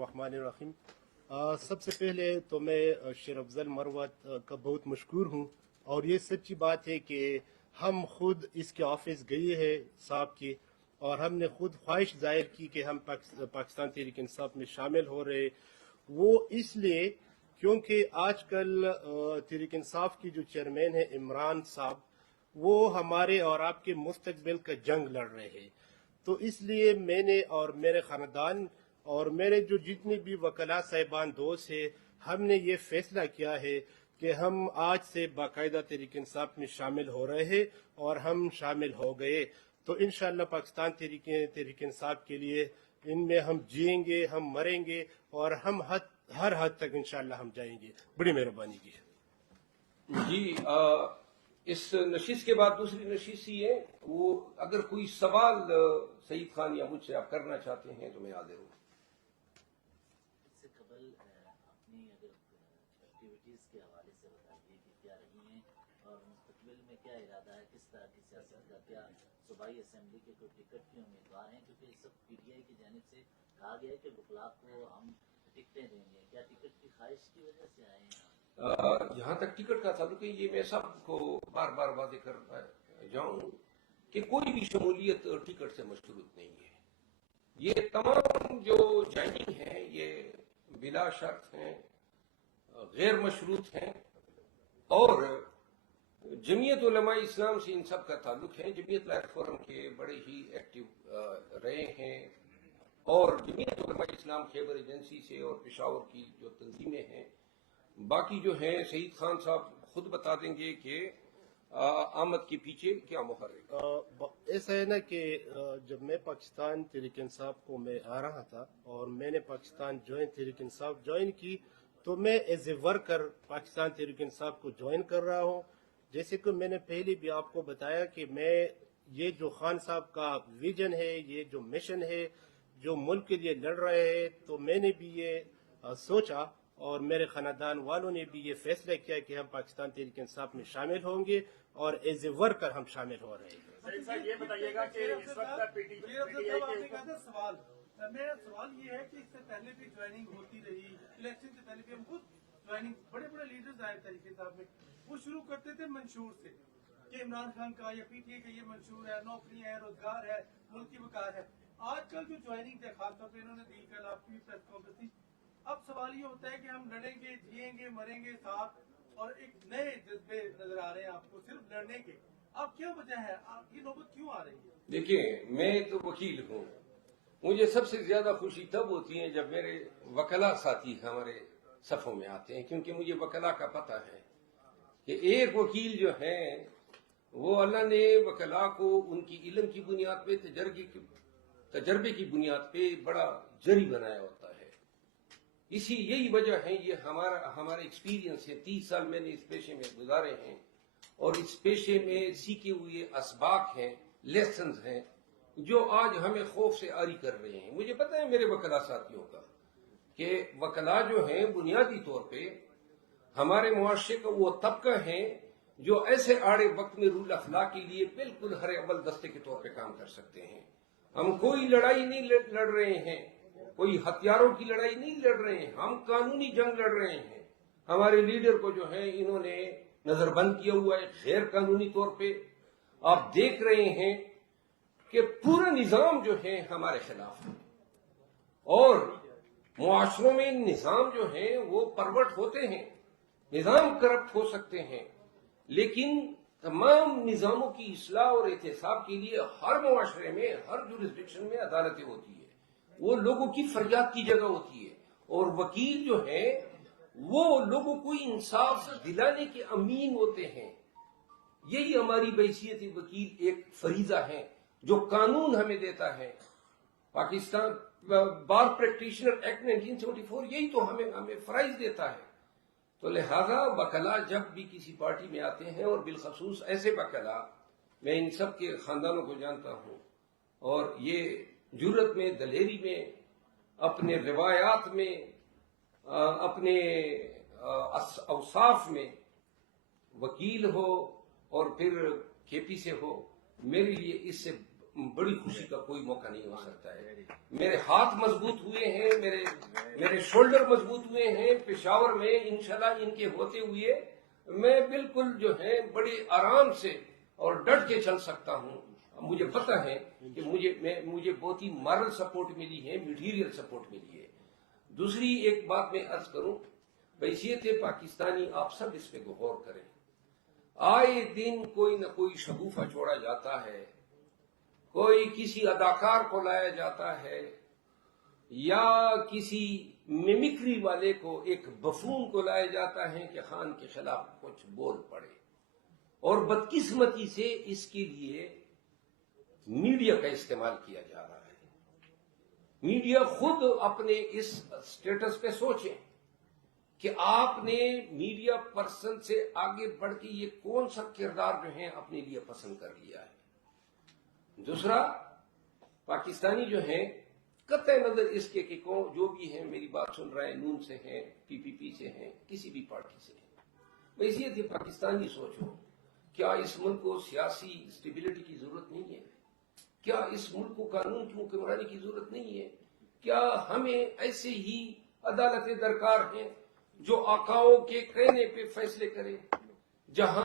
बिस्मिल्लाहिर्रहमानिर्रहीम। सबसे पहले तो मैं शेर अफजल मरवत का बहुत मशकूर हूँ, और ये सच्ची बात है कि हम खुद इसके ऑफिस गए हैं साहब की, और हमने खुद ख्वाहिश जाहिर की कि हम पाकिस्तान तहरीक इंसाफ में शामिल हो रहे। वो इसलिए क्योंकि आजकल तहरीक इंसाफ की जो चेयरमैन है इमरान साहब, वो हमारे और आपके मुस्तकबिल का जंग लड़ रहे हैं। तो इसलिए मैंने और मेरे ख़ानदान और मेरे जो जितने भी वकला साहिबान दोस्त हैं, हमने ये फैसला किया है कि हम आज से बाकायदा तहरीक इंसाफ में शामिल हो रहे हैं, और हम शामिल हो गए। तो इंशाअल्लाह पाकिस्तान तहरीक इंसाफ के लिए इनमें हम जिएंगे, हम मरेंगे, और हम हर हद तक इंशाअल्लाह हम जाएंगे। बड़ी मेहरबानी की जी। इस नशिश के बाद दूसरी नशिश ही है वो, अगर कोई सवाल सईद खान या मुझसे आप करना चाहते हैं तो मैं हाजिर हूँ। इससे कबल अपनी अगर एक्टिविटीज के हवाले से बताइए कि क्या रही हैं और मुस्तकबिल में क्या इरादा है, किस तरह की सियासत का, क्या सूबाई असेंबली के कोई टिकट के उम्मीदवार हैं? क्योंकि इस सब पीटीआई की जानिब से कहा गया है कि वकला को हम टिकटें देंगे, क्या टिकट की ख्वाहिश की वजह से आए हैं? जहां तक टिकट का ताल्लुक है, ये मैं सबको बार बार वादे कर जाऊं कि कोई भी शमूलियत टिकट से मशरूत नहीं है। ये तमाम जो ज्वाइनिंग है ये बिला शर्त हैं, गैर मशरूत हैं, और जमीयत उलमा इस्लाम से इन सब का ताल्लुक है। जमीयत लायक फोरम के बड़े ही एक्टिव रहे हैं, और जमीयत उलमा इस्लाम खैबर एजेंसी से और पेशावर की जो तंजीमें हैं, बाकी जो है सईद खान साहब खुद बता देंगे कि आमद के पीछे क्या मुहर्रिक है। ऐसा है ना कि जब मैं पाकिस्तान तहरीक इंसाफ को मैं आ रहा था और मैंने पाकिस्तान तहरीक इंसाफ ज्वाइन की, तो मैं as a worker Pakistan Tehreek Insaf को ज्वाइन कर रहा हूँ। जैसे कि मैंने पहले भी आपको बताया कि मैं ये जो खान साहब का विजन है, ये जो मिशन है, जो मुल्क के लिए लड़ रहे हैं, तो मैंने भी ये सोचा और मेरे खानदान वालों ने भी ये फैसला किया कि हम पाकिस्तान तहरीक इंसाफ में शामिल होंगे, और एज ए वर्कर हम शामिल हो रहे हैं। सर ये बताइएगा कि इस वक्त मेरा सवाल ये है कि इससे पहले भी ज्वाइनिंग होती रही, इलेक्शन से पहले भी हम खुद ज्वाइनिंग, बड़े बड़े लीडर्स आए तरीके साहब में, वो शुरू करते थे मंशूर से कि इमरान खान का या पीटीआई का ये मंशूर है, नौकरियां है, रोजगार है, मुल्क की वकार है। आजकल जो ज्वाइनिंग थे, खासतौर पर इन्होंने दी, कल आपकी प्रेस कॉन्फ्रेंस थी, अब सवाल ये होता है कि हम लड़ेंगे, जिएंगे, मरेंगे साथ, और एक नए जज्बे नजर आ रहे हैं आपको सिर्फ लड़ने के। अब क्या वजह है, ये नौबत क्यों आ रही है? देखिए, मैं तो वकील हूँ, मुझे सबसे ज्यादा खुशी तब होती है जब मेरे वकला साथी हमारे सफों में आते हैं, क्योंकि मुझे वकला का पता है कि एक वकील जो है वो अल्लाह ने वकला को उनकी इल्म की बुनियाद पे, तजर्बे की बुनियाद पे बड़ा जरी बनाया होता है। यही वजह है, ये हमारा एक्सपीरियंस है। 30 साल मैंने इस पेशे में गुजारे हैं, और इस पेशे में सीखे हुए असबाक हैं, लेसन्स हैं, जो आज हमें खौफ से आरी कर रहे हैं। मुझे पता है मेरे वकला साथियों का कि वकला जो हैं बुनियादी तौर पे हमारे मुआशरे का वो तबका है जो ऐसे आड़े वक्त में रूल अखलाक के लिए बिल्कुल हर अव्वल दस्ते के तौर पे काम कर सकते हैं। हम कोई लड़ाई नहीं लड़ रहे हैं, कोई हथियारों की लड़ाई नहीं लड़ रहे हैं, हम कानूनी जंग लड़ रहे हैं। हमारे लीडर को जो है इन्होंने नजरबंद किया हुआ है गैर कानूनी तौर पे। आप देख रहे हैं कि पूरा निजाम जो है हमारे खिलाफ है, और मुआशरों में निजाम जो है वो परवर्ट होते हैं, निजाम करप्ट हो सकते हैं, लेकिन तमाम निजामों की इस्लाह और एहतसाब के लिए हर मुआशरे में, हर जुरिस्डिक्शन में अदालतें होती है। वो लोगों की फरियाद की जगह होती है, और वकील जो है वो लोगों को इंसाफ दिलाने के अमीन होते हैं। यही हमारी बैसियत वकील एक फरीजा है जो कानून हमें देता है। पाकिस्तान बार प्रैक्टिशनर एक्ट 1974 यही तो हमें फराइज देता है। तो लिहाजा वकला जब भी किसी पार्टी में आते हैं, और बिलखसूस ऐसे वकला, मैं इन सब के खानदानों को जानता हूं, और ये जुर्रत में, दलेरी में, अपने रिवायात में, अपने औसाफ में, वकील हो और फिर केपी से हो, मेरे लिए इससे बड़ी खुशी का कोई मौका नहीं हो सकता है। मेरे हाथ मजबूत हुए हैं, میرے شولڈر مضبوط ہوئے ہیں. پشاور میں انشاءاللہ ان کے ہوتے ہوئے میں بالکل جو ہے بڑے آرام سے اور ڈٹ کے چل سکتا ہوں. مجھے پتا ہے کہ مجھے بہت ہی مارل سپورٹ ملی ہے, میٹیریل سپورٹ ملی ہے. دوسری ایک بات میں عرض کروں, بحیثیت پاکستانی آپ سب اس پہ غور کریں. آئے دن کوئی نہ کوئی شگوفہ چھوڑا جاتا ہے, کوئی کسی اداکار کو لایا جاتا ہے, یا کسی میمکری والے کو, ایک بفون کو لایا جاتا ہے کہ خان کے خلاف کچھ بول پڑے. اور بدقسمتی سے اس کے لیے میڈیا کا استعمال کیا جا رہا ہے. میڈیا خود اپنے اس سٹیٹس پہ سوچیں کہ آپ نے میڈیا پرسن سے آگے بڑھ کے یہ کون سا کردار جو ہے اپنے لیے پسند کر لیا ہے. دوسرا, پاکستانی جو ہیں قطع نظر اس کے کہ کون جو بھی ہیں میری بات سن رہے ہیں, نون سے ہیں, پی پی پی سے ہیں, کسی بھی پارٹی سے ہیں, بحیثیت یہ پاکستانی سوچو, کیا اس ملک کو سیاسی اسٹیبلٹی کی ضرورت نہیں ہے؟ کیا اس ملک کو قانون کی حکمرانی کی ضرورت نہیں ہے؟ کیا ہمیں ایسے ہی عدالتیں درکار ہیں جو آقاؤں کے کہنے پہ فیصلے کریں, جہاں